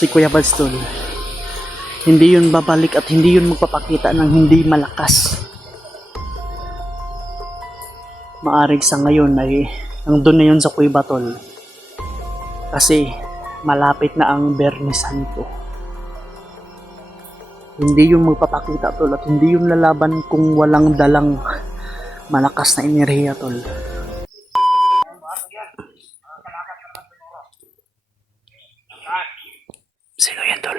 si Kuya Bads tol, hindi yun babalik at hindi yun magpapakita ng hindi malakas. Maaring sa ngayon ay nandun na yun sa kuiba tol, kasi malapit na ang Biyernes Santo. Hindi yun magpapakita tol, at hindi yun lalaban kung walang dalang malakas na enerhiya tol. Sino yan tol?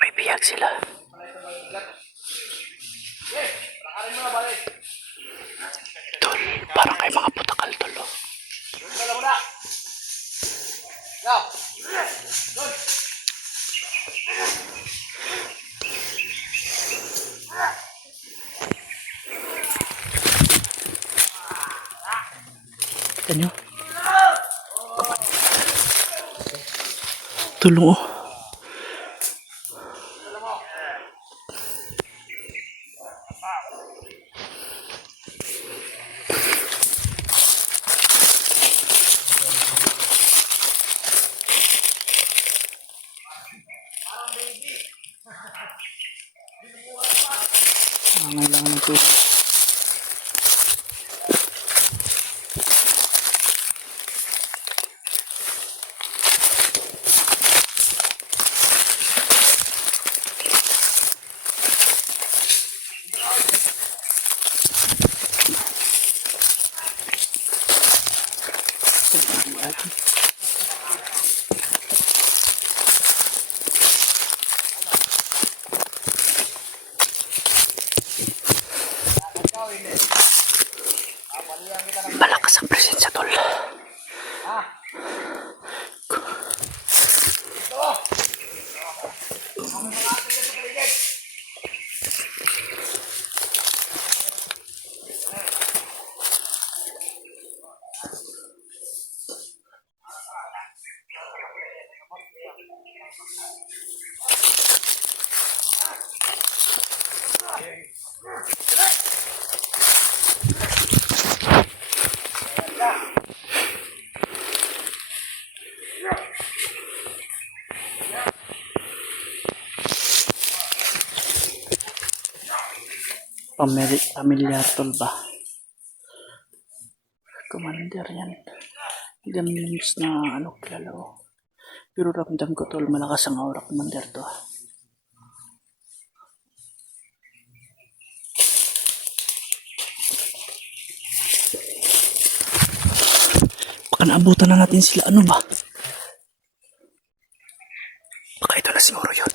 May biyag sila. Tol, parang kay mga putakal tol. Kita nyo? Tulong oh. Nangailangan ng tulong. Malakas ang presensya tol. Pamilyar tol ba? Commander yan. Games na ano kilala ko. Pero ramdam ko tol, malakas ang aura commander to. Baka naabutan na natin sila, ano ba? Baka ito na siguro yun.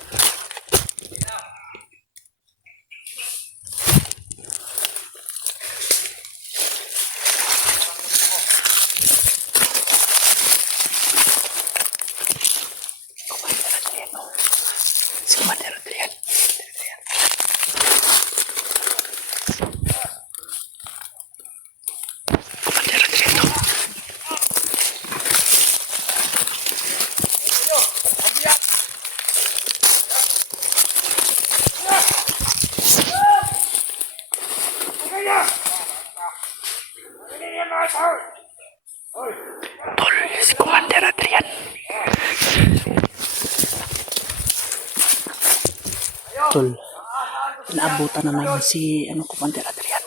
Tol, si Commander Adrian. Tol, naabutan na namin si Commander Adrian.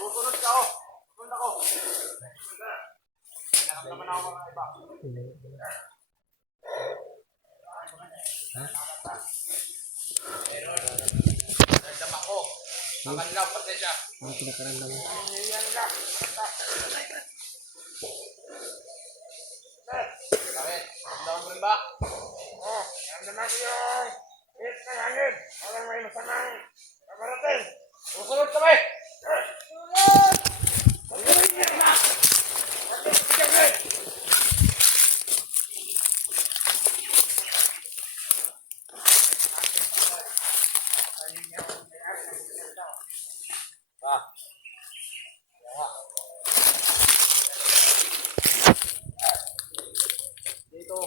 Dito,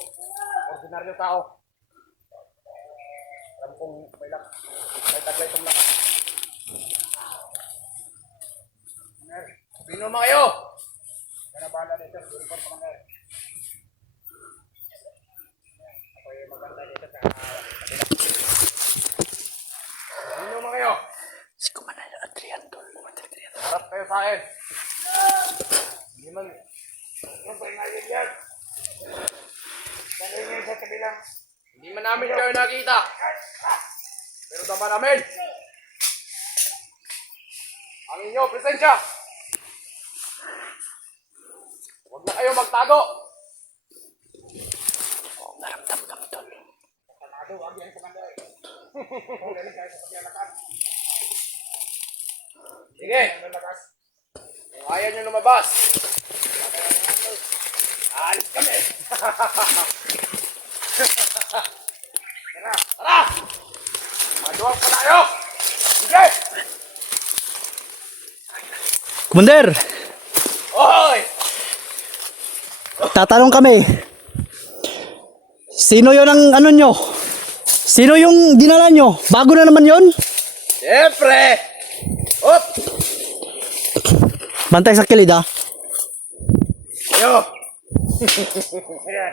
ordinaryo tao. Alam kong may taglay itong lakas. Sabihin mo mga kayo! Kaya na bahala nito, uniform pa mga. Hindi man namin kayo nakita. Pero naman namin. Ang inyong presensya. Huwag na kayo magtago. Naramdam kami tol. Sige. Kung ayaw nyo lumabas. Alis kami. Tara! Maduwag pa tayo! Sige! Commander, Oy! tatanong kami. Sino yon ang ano nyo? Sino yung dinala nyo? Bago na naman yon? Siyempre! Op! Bantay sa kilid ha. Ayo!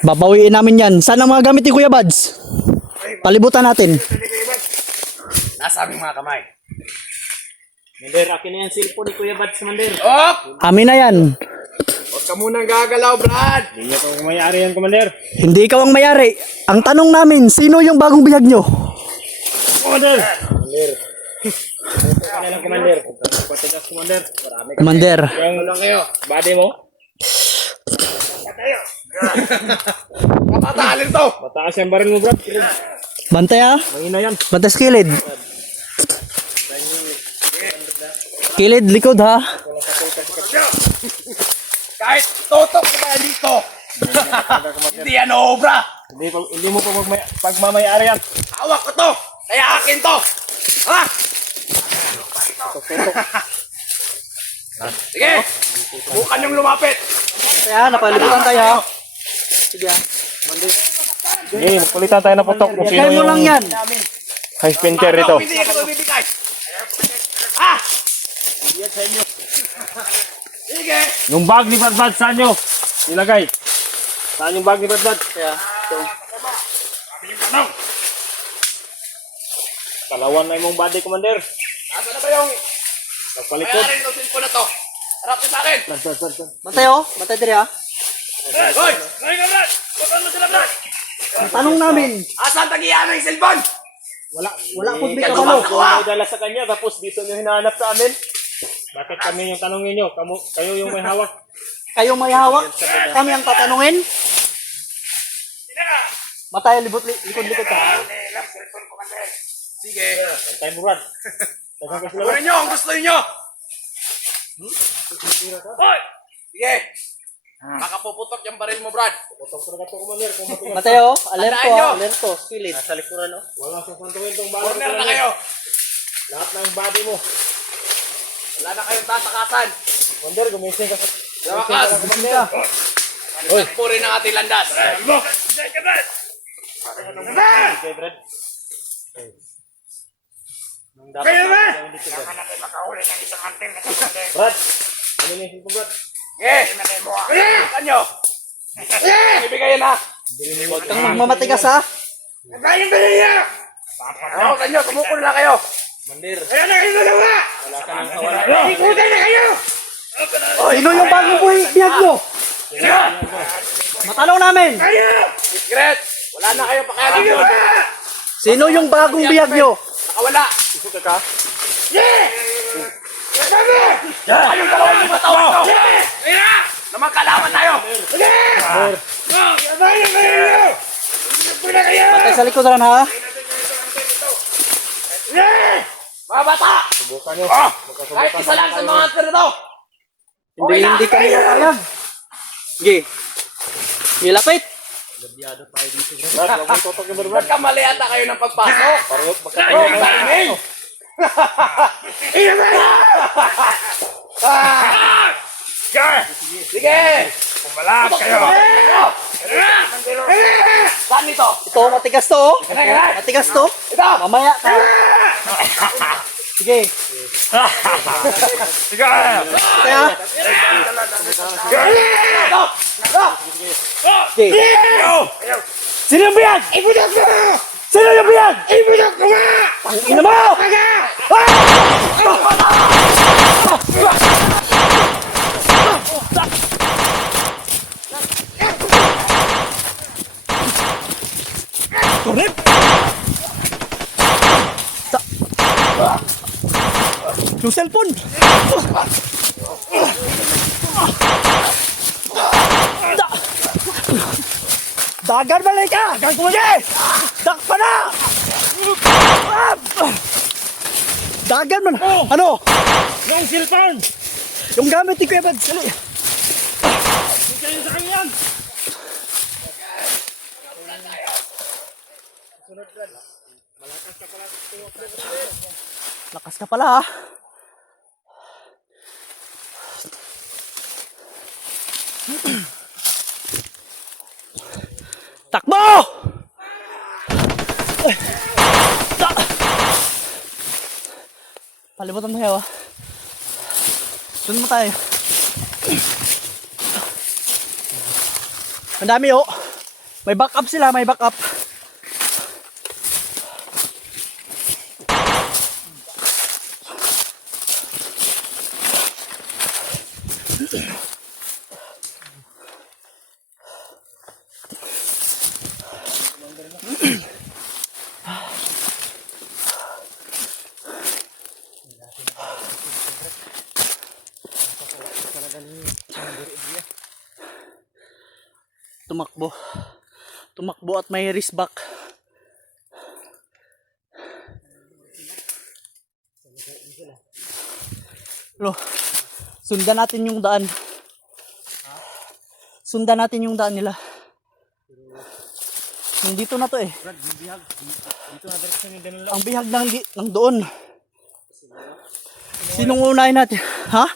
Babawiin namin yan. Saan ang mga gamit ni Kuya Bads? Palibutan natin. Nasa aming mga kamay. Commander, akin na yung cellphone ni Kuya Bads, Commander. Op! Amin na yan. Huwag ka munang gagalaw, Brad! Hindi niya kung may-ari yan, Commander. Hindi ikaw ang mayari. Ang tanong namin, sino yung bagong bihag nyo? Commander! Commander. Puto ka na lang, Commander. Patigas, Commander. Marami ka. Commander, Yung lang kayo, body mo. Kapatalin to! Mataas yung baril mo, Brad. bantay ha. Mangina yan. Bantay sa kilid. Kilid, likod ha. Kahit tutok ka kaya dito! Hindi yan obra! Hindi mo pa pagmamayari yan. Hawak ko to! Kaya akin to! Ha? Sige! Subukan yung lumapit! Kaya, napalibutan tayo ha. Sige ha. Sige, magkulitan tayo na putok kung sino Kaya mo lang yung yan. high spinter rito. Hindi ko bibigay! Ha? Sige! Yung bag ni Brad saan nyo? Nilagay. Saan yung bag ni Brad? Kaya, ito. Kalawan na yung body, Commander. Nasaan na ba yung Nagpalikod. mayarin ng cellphone na to? Harap niyo sa akin! Bantay oh. Bantay diri ha. Hoy! Hoy ka, Brad! Huwag mo sila, Brad! Ang tanong namin, Asan tagiyan ng cellphone? wala po di Ikaw kabalo. ba? May dala sa kanya, tapos dito nyo hinahanap sa amin. Bakit kami yung tanongin nyo? Kayo yung may hawak. Kayo may hawak, kami ang tatanungin. Matay, likod-likod ka. Sige. Antay mo, Brad. Saan ka sila? Kunin nyo ang gusto niyo! Hoy! Sige! Baka puputok yung baril mo, Brad. Putok talaga ito, Commander. Kung matigas. Mateo, alerto Tandaan nyo. ha, alerto, kilid. Nasa likuran, no? Wala sa santuhin itong bala. Corner na kayo! Lahat ng body mo. Wala na kayong tatakasan. Commander, gumising ka sa... Sa wakas! Hoy! Puri ng ating landas. Okay, Brad. Kayo ba? Brad! Ano yung isip mo, Brad? Sige! Bukan nyo! Ibigay yan ha! Huwag kang magmamatigas ha. Bukan nyo! Tumukol na kayo! Commander. Wala ka nang kawalan. Ikutin na kayo! Sino yung bagong bihag nyo? Matanong namin, Secret! Wala na kayong pakialam doon! sino yung bagong bihag nyo? Nakawala! Isuka ka? Anong dalawang yung matawan to? Na magkalaman tayo! Bantay sa likod rin ha. Mga bata! Subukan nyo. Kahit isa lang sa mga hunter na to! Hindi kami papayag. Sige. Nilapit. Brad, huwag mo tutok yung Brad. Nagkamali ata kayo ng pagpasok! Parehot, baka Wrong timing! Sige! Pumalap kayo! Saan ito? Ito, matigas to oh. Matigas to. Ito! Mamaya ka. Sige. Sige! Kaya, Ito! Ito! sige. Sino yung biyag? Ibudak mo! Sino yung biyag? Ibudak mo nga! Ina mo! Correct! Yung cellphone! Dagan balik ka! Gagawin! Dakpa na! Dagan man! Ano? Yung cellphone! Yung gamit ni Kuya Bad! Sali! Hindi kayo sa kanya yan! Lakas ka pala ha! Takbo! Palibutan mo kayo. Doon mo tayo. Ang dami oh. May backup sila, may backup. Tumakbo. Tumakbo at may wrist back. Lo, sundan natin yung daan. Sundan natin yung daan nila. Yung dito na to eh. Brad, yung bihag. Dito na direksyon yung danila. Ang bihag ng doon. Sinong unahin natin? Ha?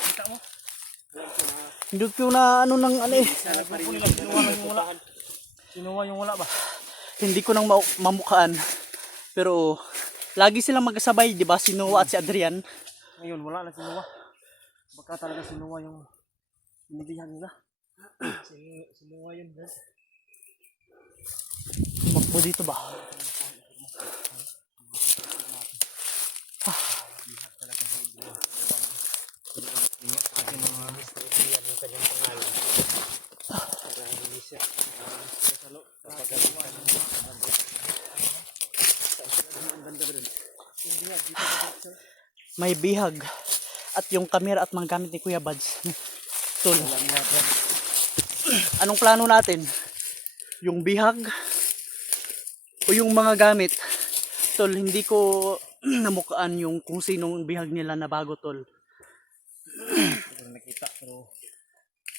Kita mo? Hindi ko na ano ng ano eh. Sinuwa yung wala ba? Hindi ko nang mamukhaan. Pero lagi silang magkasabay, di ba? Si Noah at si Adrian. Ngayon, wala na sinuwa. Baka talaga sinuwa yung binibihag nila. Sinuwa yun, Brad. Tumakbo dito ba? May bihag at yung camera at mga gamit ni Kuya Bads. Tol. Anong plano natin? Yung bihag o yung mga gamit? Tol, hindi ko namukaan yung kung sinong bihag nila na bago, tol. Pero nakita, pero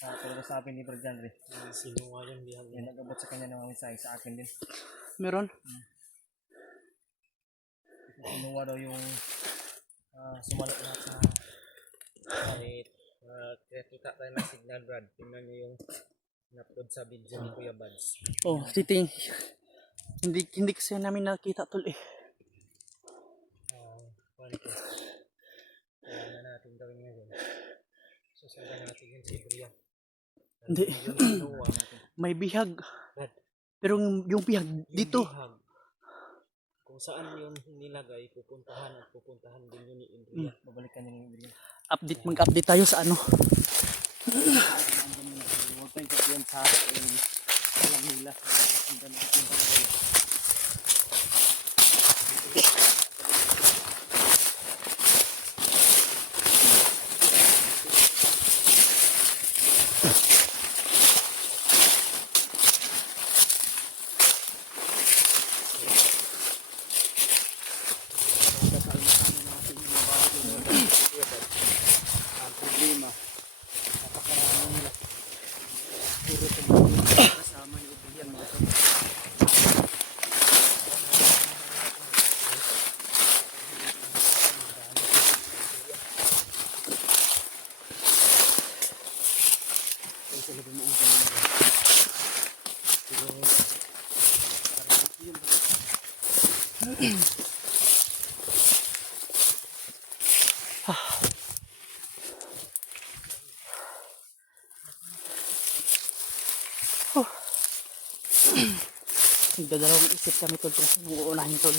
talaga sabi ni Brad Janre, sinuwa yung bihag. Yan, nag-abot sa kanya ng mensahe sa akin din. Meron? Sinuwa daw yung sumalot lahat sa kahit kita tayo ng signal, Brad. Tingnan nyo yung na-upload sa video ni Kuya Bads. Oh, titing. Hindi kasi namin nakita, tol eh. Paano ko? Kaya na natin gawin ngayon. Susundan natin yung si Brian. Hindi. Yung sinuwa natin. May bihag. Brad, Pero yung bihag dito. bihag, kung saan yun nilagay, pupuntahan at pupuntahan din yun ni Indria. Babalikan niya ni Indria. Mag-update tayo sa ano. Huwag tayong kapiyan sa alam nila. Sundan natin. Ang problema, napakarami nila. Puro tumulong kasama ni Brian mga to. Nagdadalawang isip kami, tol, kung sinong uunahin, tol.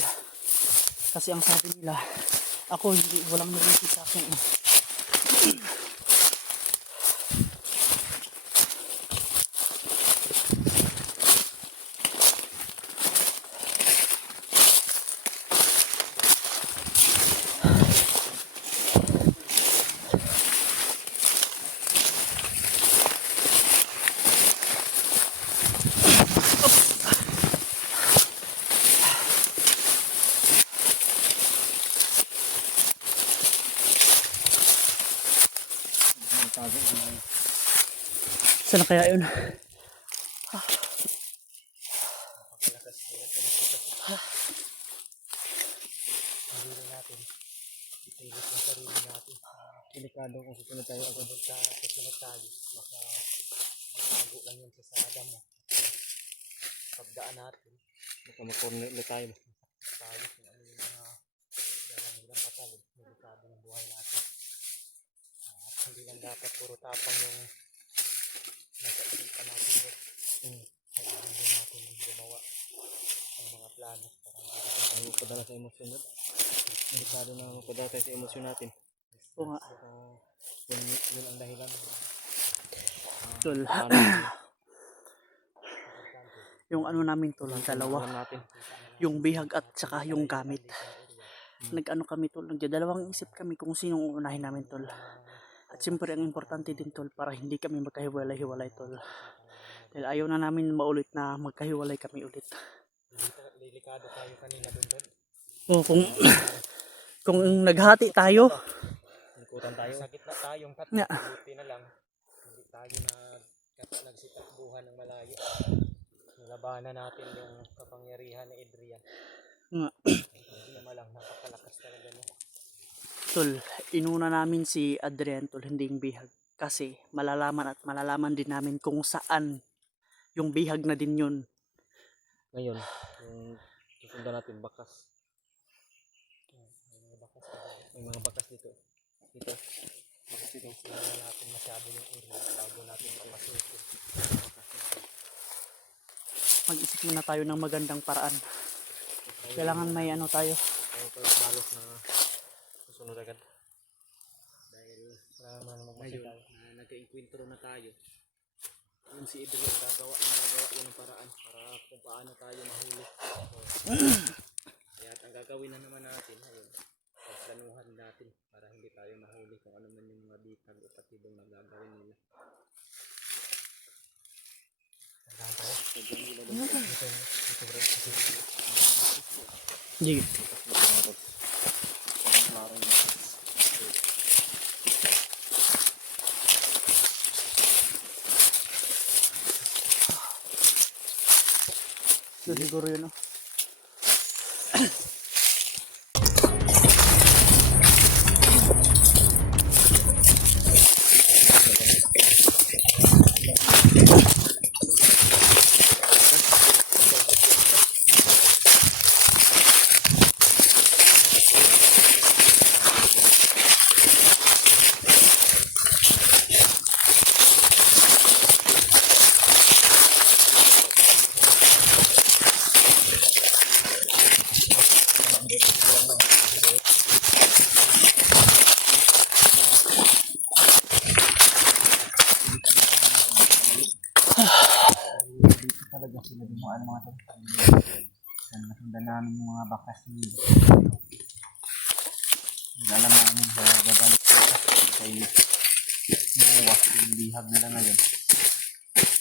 Kasi ang sabi nila, ako hindi, walang nag-isip sa akin. Saan na kaya yun? Sarili natin. Ipilit ang sarili natin. Delikado kung susunod tayo agad sa susunod tayo. Baka magtago lang yun sa damo. Pagdaan natin. Baka makorner ulit tayo. Tayo kung ano yung mga dalang ilang patalo. Delikado ng buhay natin. At hindi lang dapat puro tapang yung nasa isipan natin. Kailangan din natin gumawa ng mga plano para hindi tayo padala sa emosyon natin. Delikado na padala tayo sa emosyon natin. Oo nga. Yun ang dahilan. Tol. Yung ano namin tol, dalawa. Natin. Yung bihag at saka yung gamit. Nag-ano kami tol, nagdadalawang isip kami kung sinong uunahin namin tol. At siyempre ang importante din tol para hindi kami magkahiwalay-hiwalay tol. Dahil ayaw na namin maulit na magkahiwalay kami ulit. Delikado tayo kanina doon. O kung naghati tayo, Ikutan tayo. Sa gitna tayong tatlo. nga, Buti na lang. Hindi tayo nagsitakbuhan ng malayo. Nilabanan natin yung kapangyarihan ni Adrian. nga. Hindi malang napakalakas talaga niya. Tol, inuna namin si Adrian tol, hindi yung bihag. Kasi malalaman din namin kung saan yung bihag na din yun. Ngayon, yung susundan natin bakas. May mga bakas dito. Dito. Bakas dito. Hindi natin masyado yung area bago natin papasukin. Mag-isip muna tayo ng magandang paraan. Kailangan may ano tayo. Tayo pa yung halos na susunod agad. Dahil marami naman tayo. Nagka-enkwentro na tayo. Yung si Adrian gagawa yun ng paraan para kung paano tayo mahuli. Kaya ang gagawin na naman natin ayun, pagplanuhan natin para hindi tayo mahuli kung ano man yung mga bitag o patibong na gagawin nila. Sige. So, siguro yun, no? Talaga sila dumaan mga tao. Nasundan namin yung mga bakas ni alam namin na babalik kay Noah yung bihag nila ngayon.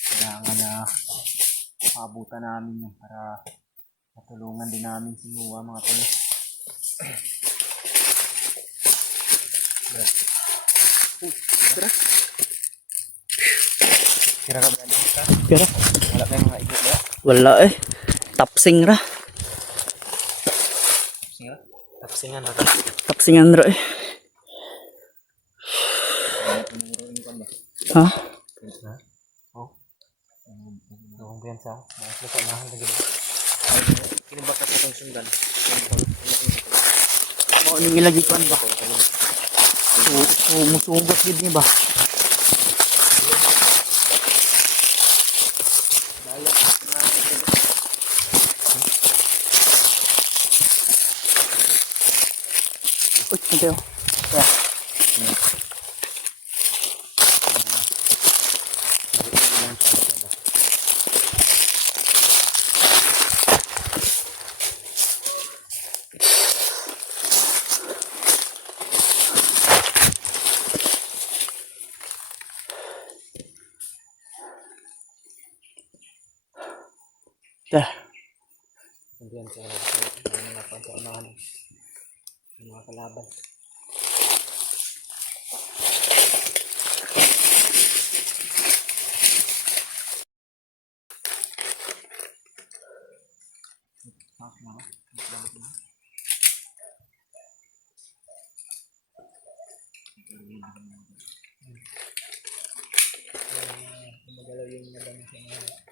Kailangan na maabutan namin yun para matulungan din namin si Noah mga tao. Kira ka ba dito? Pero, Wala tayong mga igot ba? wala eh. Tapsing ra. Tapsingan na. Tapsingan ra eh. Ha? Oh. Yung biyansa. Mas nahan lagi ba? Kinibakas sa itong sundan. O, nung ilagi ko ba? Musugot yun niya ba? Uy, nanti oh. Ya. Dah. Nandiyan sa mga pagkaunahan ng mga kalaban. Magalaw yung madami sa mga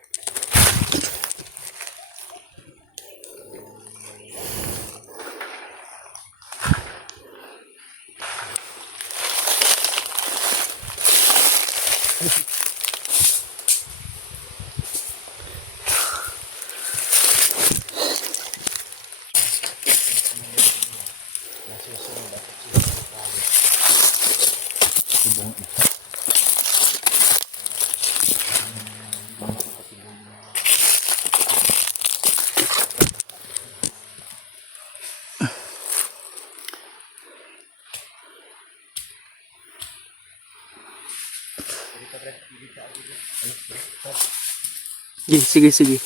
nasusunod at Sige, sige.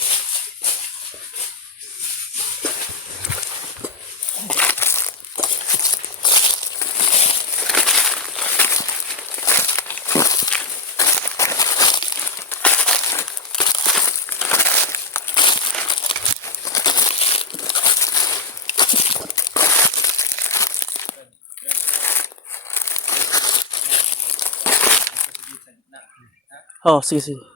Oh, sige, sige.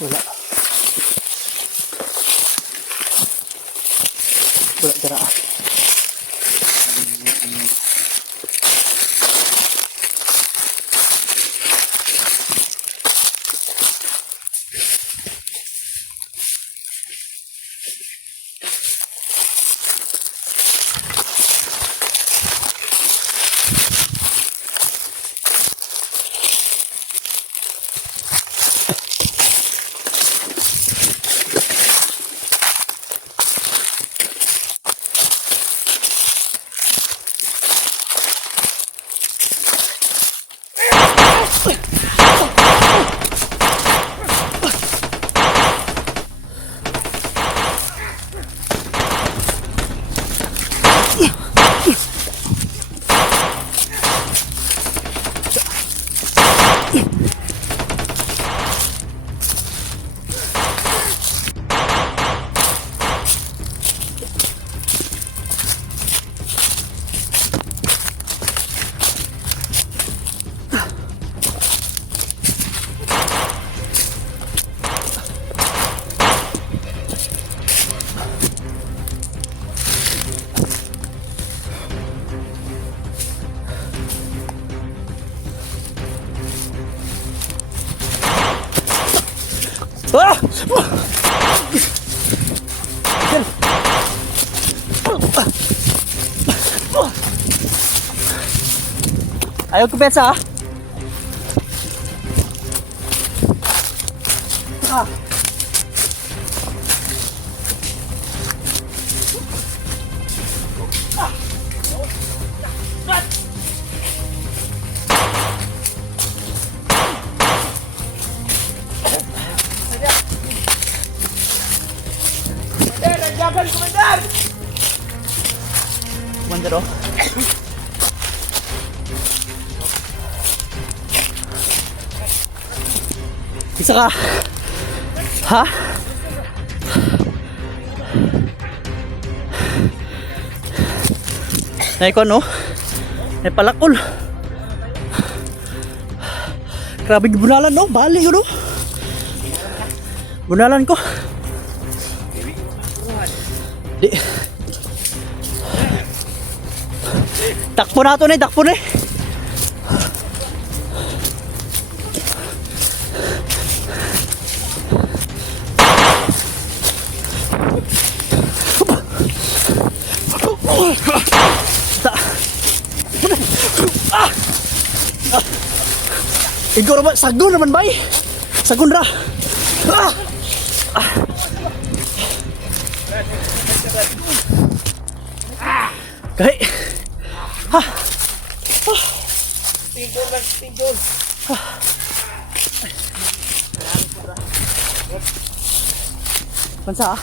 Wala. Wala tira. Ah! Ayaw ko petsa, ha? ka. Commander, oh. Isa ka. Ha? Naiko, no? May palakol. Grabe bunalan, no? Bali ko, no? Bunalan ko. Di. Takpo na ito, ne? Takpo na, eh. Ikaw naman, sagun naman bay. Sagun ra. Kahit. Bansa, ah.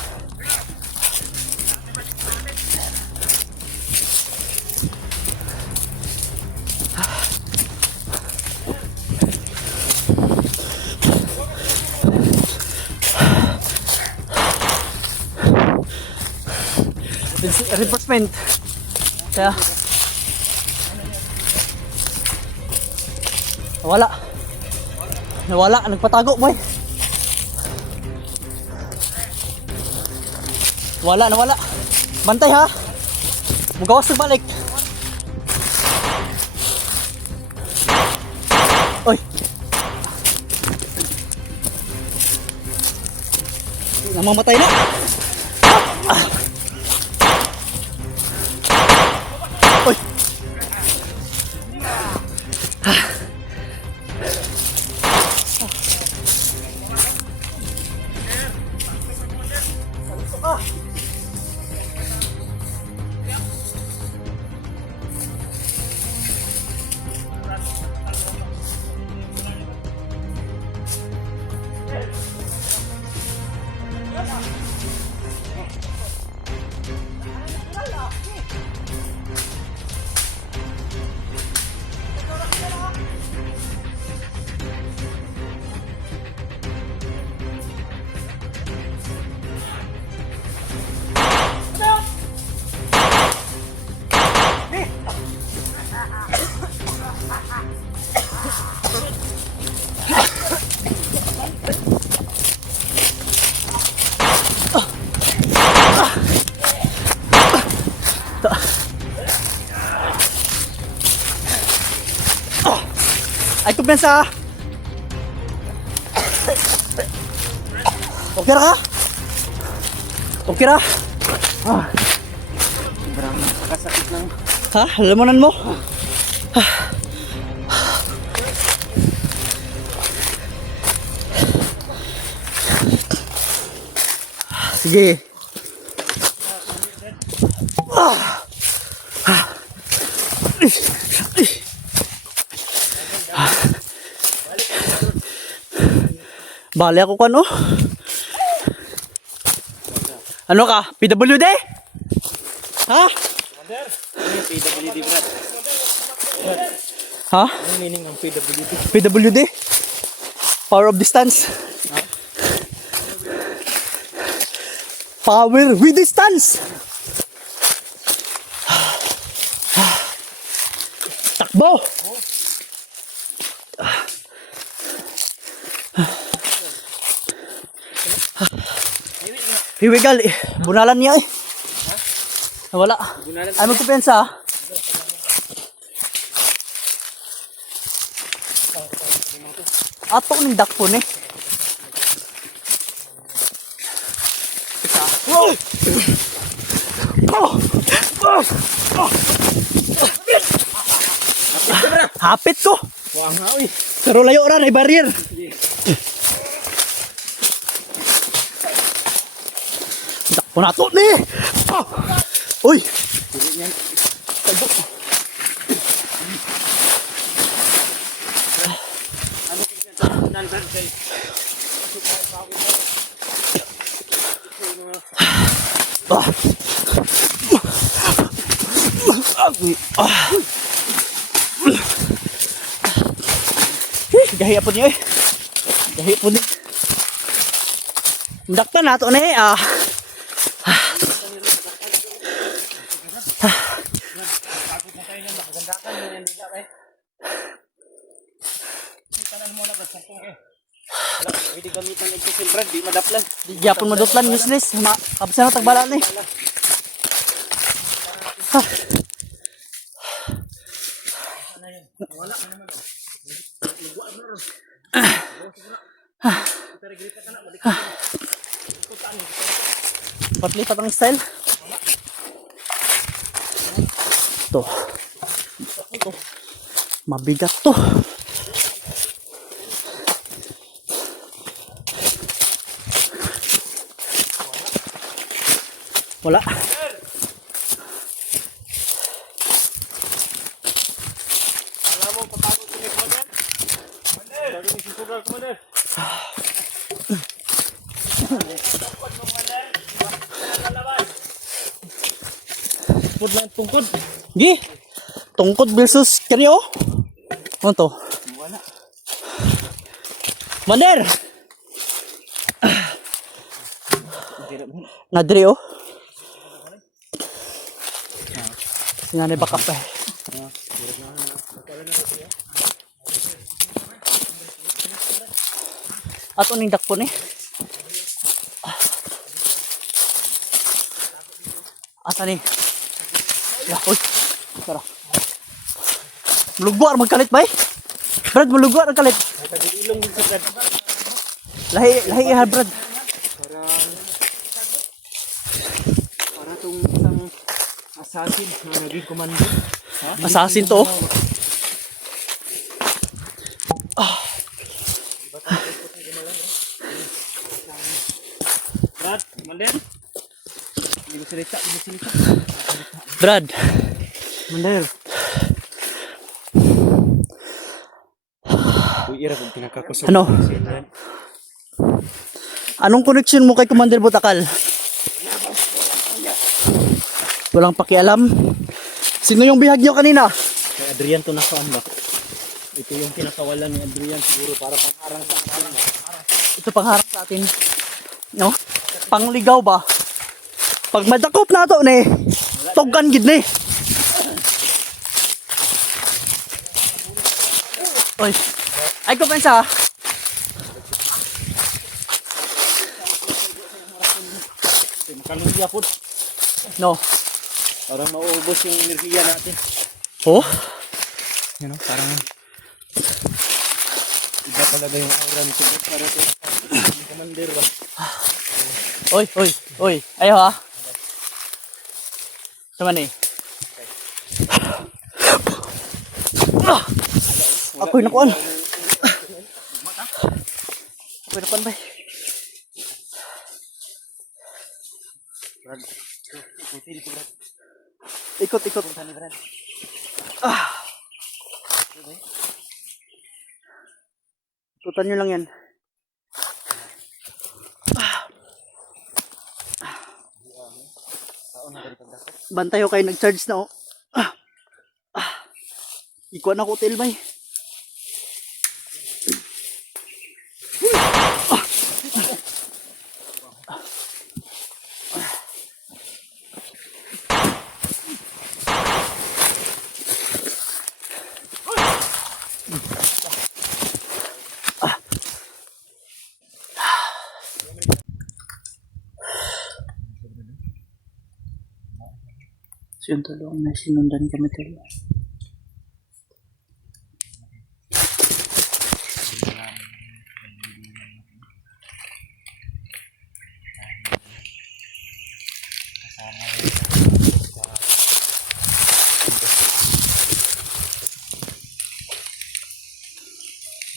Reinforcement. Kaya nawala, nagpatago boy. Nawala. Bantay ha. Magawas ng balik. Oy. Namamatay na. Oy. Ay, kumpensa. Okay na ka? Okay na? Nakasakit lang. Ha? Lamanan mo? Sige. Bali ako ka, no? Ano ka? PWD? Ha? PWD, Brad. Ha? Anong meaning ng PWD? PWD? Power of distance. Power with distance. Takbo. Hiwigal, bunalan niya eh. Nawala. Ay, magkupensa. Atok ng dakpon eh. Hapit ko. Wah nga, uy. Pero layo ra, may barrier. Punato ni! Ah! Uy! Tago. Ah! Gahiya po niya eh. Gahiya po niya. Dakta na ito na eh. Pwede gamitan ng ito Brad, di madaplan. Gyapon mo dotlan useless. Kabisa na tagbala ni. Patlipat ang style. To. Mabigat to. Wala. Alam mo, papagod ko ni Commander. Commander, dami ni sugar Commander. Tungkod lang, tungkod. Gi. Tungkod versus karyo. Ano to? Wala. Mander. Nadri oh. Sinanay baka pa eh. At uning dakpo ni. Asa ni? Ya, uy. Tara. Mulugwar magkalit ba eh? Brad, mulugwar magkalit. Ilong din sa Brad. Lahi ha Brad. Para tong isang assassin na naging commander. Assassin to. Brad, Commander. Hindi mo salita, hindi mo salita. Brad. Commander. Uy, ira kung pinakakusok. Ano? Anong connection mo kay Commander Butakal? Walang pakialam. Sino yung bihag nyo kanina? Kay Adrian to nakaan ba? Ito yung pinakawalan ni Adrian siguro para pangharang sa atin. Ito pangharap sa atin. No? Pangligaw ba? Pag madakop na to ni, tugan gid ni. Oy. Ay ko pensa. Makalungya po. No. Para maubos yung enerhiya natin. Oh? You know, parang iba talaga yung aura nito. Para to yung commander ba? Oy, oy, oy. Ayo ha. Sama ni. Ako'y nakuan. Ako'y nakuan ba? Brad, ikutin ko Brad. Ikot, ikot. Punta ni Brad. Ikutan nyo lang yan. Bantayo kayo nag-charge na oh. Ikuan ako hotel bay. So yun talo, may sinundan kami talo.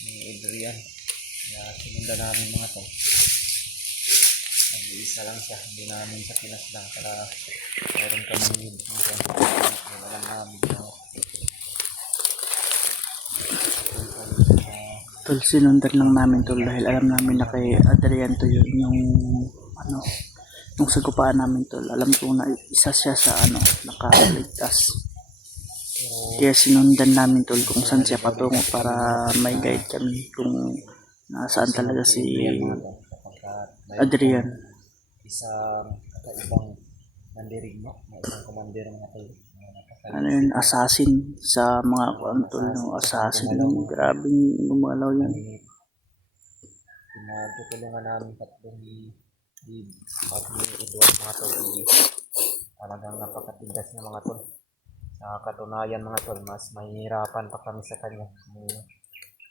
Ni Adrian. Sinundan namin mga to. Nag-iisa lang siya, hindi namin siya pinaslang para meron kami lead. Alam namin na Tol, sinundan lang namin tol dahil alam namin na kay Adrian to yun yung ano, yung sagupaan namin tol. Alam ko na isa siya sa ano, nakaligtas. Kaya sinundan namin tol kung saan siya patungo para may guide kami kung nasaan talaga si Adrian. isang kakaibang mandirigma, na isang commander mga tol. Ano yun, assassin sa mga kuantol, no? Assassin yung grabing gumalaw yan. Pinagtutulungan namin tatlong ni Edward mga tol. Talagang napakatigas na mga tol. Sa katunayan mga tol, mas mahihirapan pa kami sa kanya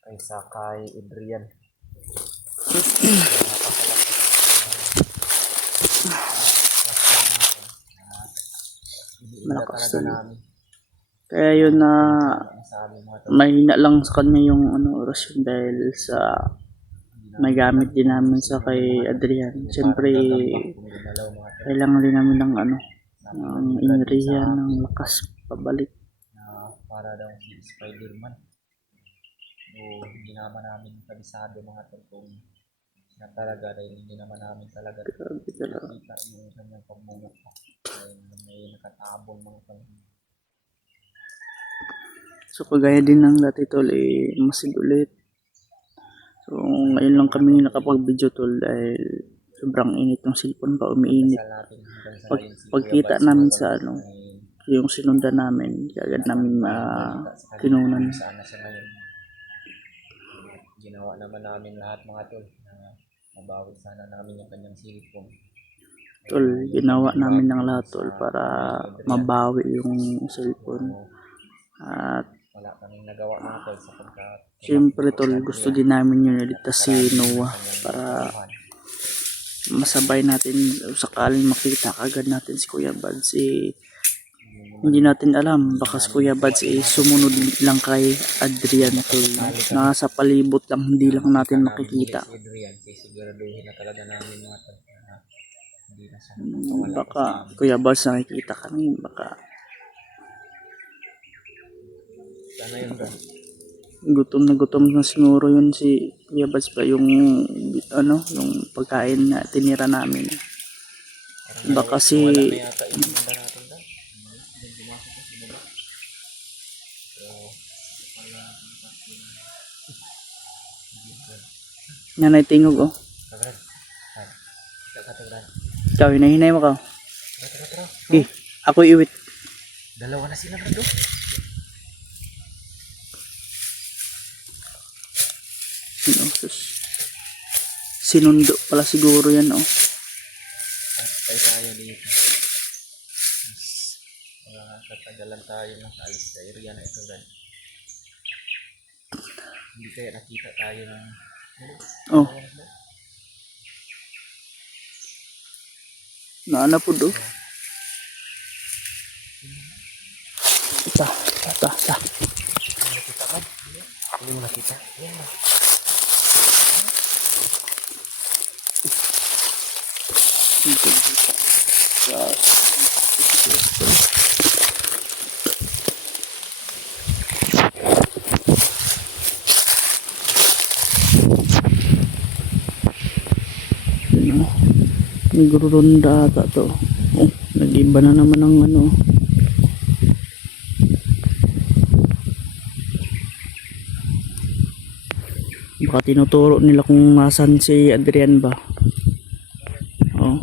kaysa kay Adrian. Malakas Talaga tol. namin Kaya yun na sa amin mga tol. mahina lang sa kanya yung ano, orasyon dahil sa may gamit din namin sa kay Adrian. Siyempre, Kung gumalaw mga tol, kailangan din namin ng ano, ng enerhiya, ng lakas pabalik. na para daw si Spider-Man. So, hindi naman namin kabisado mga tol kung na talaga dahil hindi naman namin talaga Grabe talaga. nakita yung kanyang pagmumukha. Dahil may nakatabong mga tol. So kagaya din ng dati tol, masid ulit. So ngayon lang kami nakapag-video tol dahil sobrang init ng cellphone pa, umiinit. Kasal natin hanggang sa Pag, ngayon si pagkita Kuya Bats, namin mga sa tol, ano, ay yung sinundan namin, agad namin kinunan. kung saan na siya ngayon. Ginawa naman namin lahat mga tol na mabawi sana namin yung kanyang cellphone. Tol, ginawa namin ng lahat tol para mabawi yung cellphone. At Wala kaming nagawa mga tol sapagkat syempre tol, gusto din namin yun iligtas si Noah para masabay natin sakaling makita kagad natin si Kuya Bads. Hindi natin alam, baka si Kuya Bads sumunod lang kay Adrian tol. Nasa palibot lang, hindi lang natin makikita. si Adrian, sisiguraduhin na talaga namin mga tol na hindi na siya Baka Kuya Bads nakikita kami, baka sana yun doon. gutom na siguro yun si Kuya Bads pa yung ano, yung pagkain na tinira namin. Baka si Wala na yata yung banda natin doon. Doon pumasok ko sa baba. So, Nanay Tingog oh. Kabrad. Kabrad. Ikaw, hinahinay mo ka. Tara. Ako iwit. Dalawa na sila bro. Sinundo pala siguro yan oh. Patay tayo dito. Katagalan tayo ng alis sa area na ito gan. Hindi kaya nakita tayo ng Oh. Naana po do. Ta. Hindi mo nakita. Yeah. Nagurunda ata to. Oh, nag-iba na naman ang ano. Baka tinuturo nila kung nasan si Adrian ba. Oh.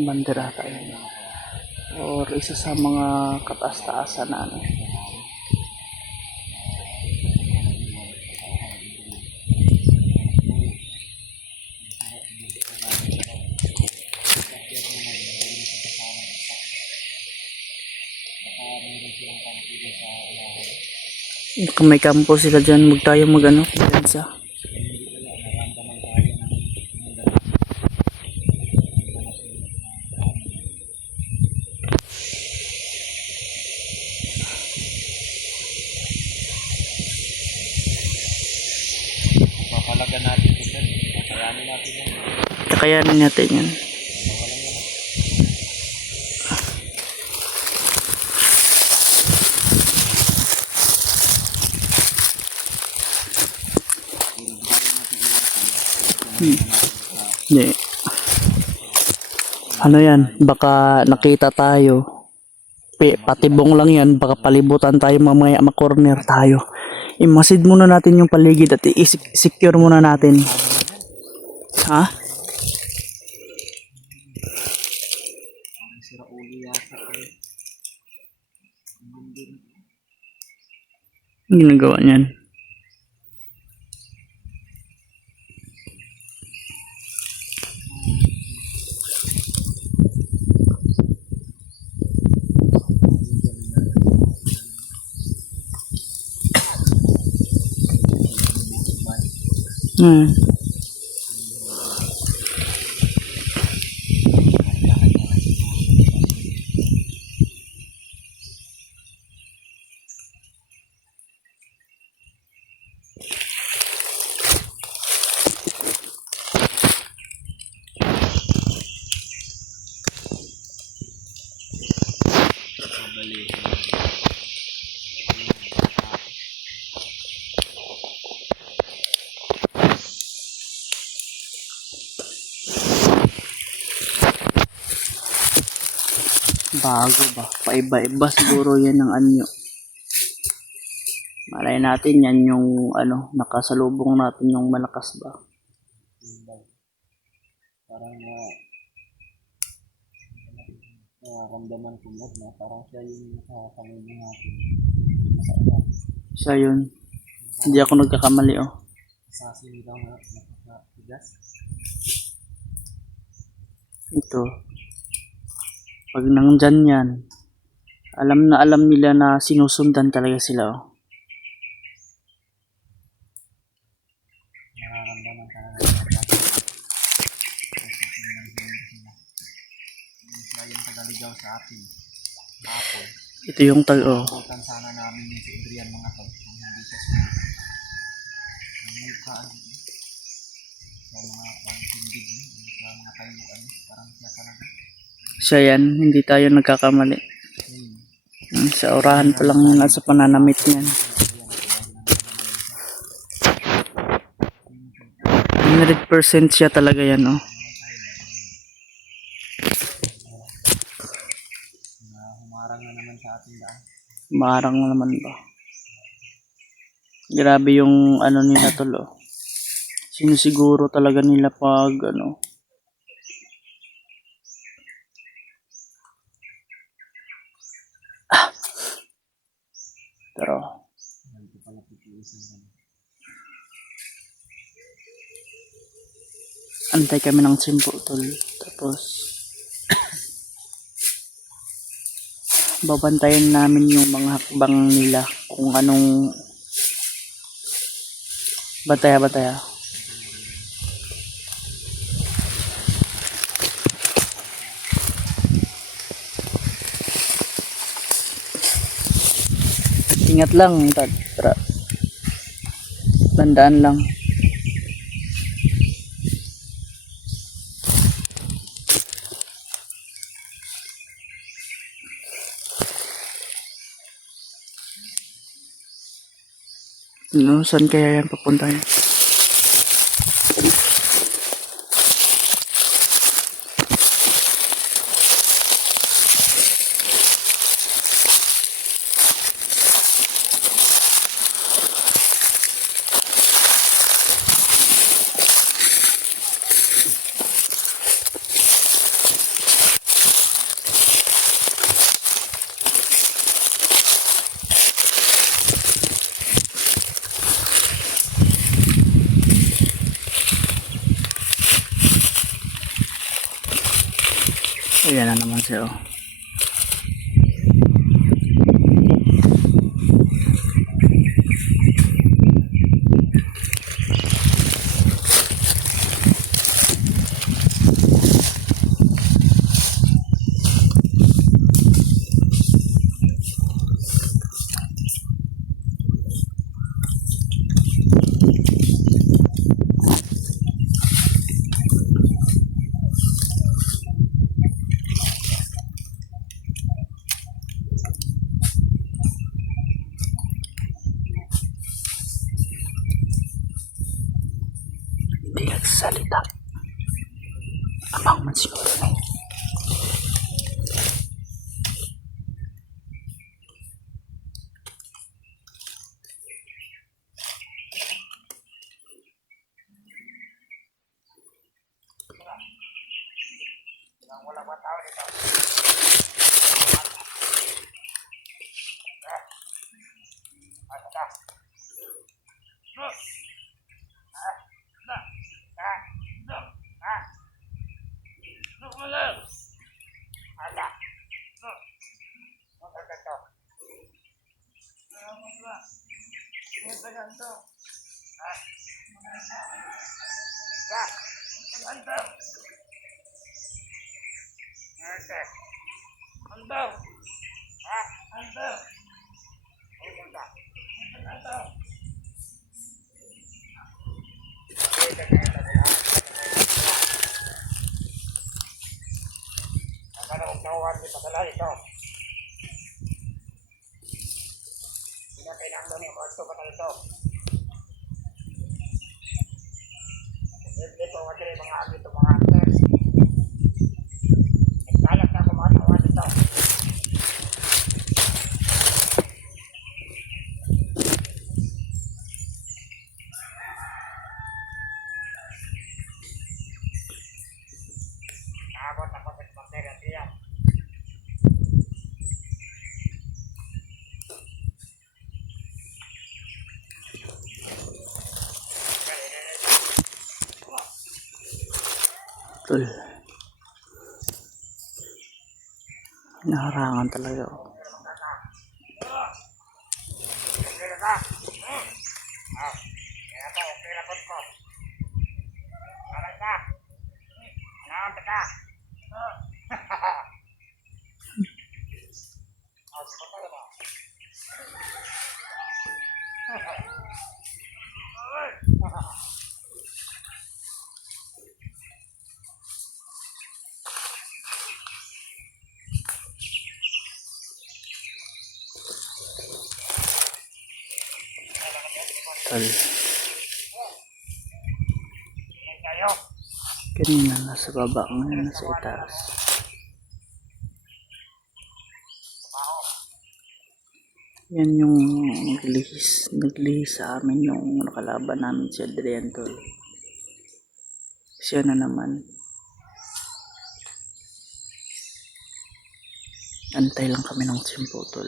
Bandera tayo or isa sa mga kataas-taasan na ano. Kung may kampo sila dyan, huwag tayo mag-ano, kumpensa. Papalagan natin ito. Kakayanin natin yan. Kakayanin natin yan. Hindi. Ano yan? Baka nakita tayo. Patibong lang yan. Baka palibutan tayo mamaya ma-corner tayo. Imasid muna natin yung paligid at i-secure muna natin. Ha? Sira ulo yata. Ang ginagawa niyan. Hmm. Bago ba? Paiba-iba siguro yan ng anyo. Malay natin yan yung ano, nakasalubong natin yung malakas ba. Parang nararamdaman ko mo na parang siya yung nakakamili natin. Siya yun. Hindi ako nagkakamali oh. Sasin daw na nakakapigas. Ito. Pag nandyan yan, alam na alam nila na sinusundan talaga sila oh. Nararamdaman ka na siya yung tagaligaw sa atin. Hapon. Ito yung tag oh. Bukan sana namin yung si Adrian mga tao kung hindi siya sumunod. Ang mukhaan sa mga pangkindig sa mga tayuan parang siya talaga. Siya yan, hindi tayo nagkakamali. Sa orahan pa lang yun at sa pananamit niyan. 100% siya talaga yan oh. Humarang na naman sa ating daan. Marang naman ba? Grabe yung ano nila tol oh. Sinisiguro talaga nila pag ano. Pero antay kami ng simpo tol. Tapos babantayan namin yung mga hakbang nila kung anong bataya. Ingat lang, Tad. Bandaan lang. No, saan kaya yan papuntahin? Ayan na naman siya oh. magsalita. Amang man siguro na. Tol. Naharangan talaga ako. Tol. Kanina nasa baba, ngayon nasa itaas. Yan yung naglihis sa amin yung nakalaban namin si Adrian, tol. Siya na naman. Antay lang kami ng tiyempo, tol.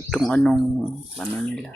At kung anong ano nila.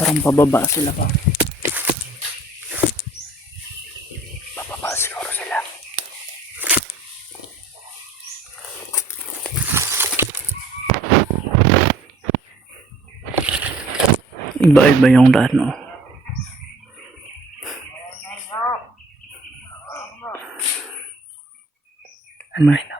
Parang pababa sila pa. Pababa siguro sila. Iba-iba yung daan, no? Ano na?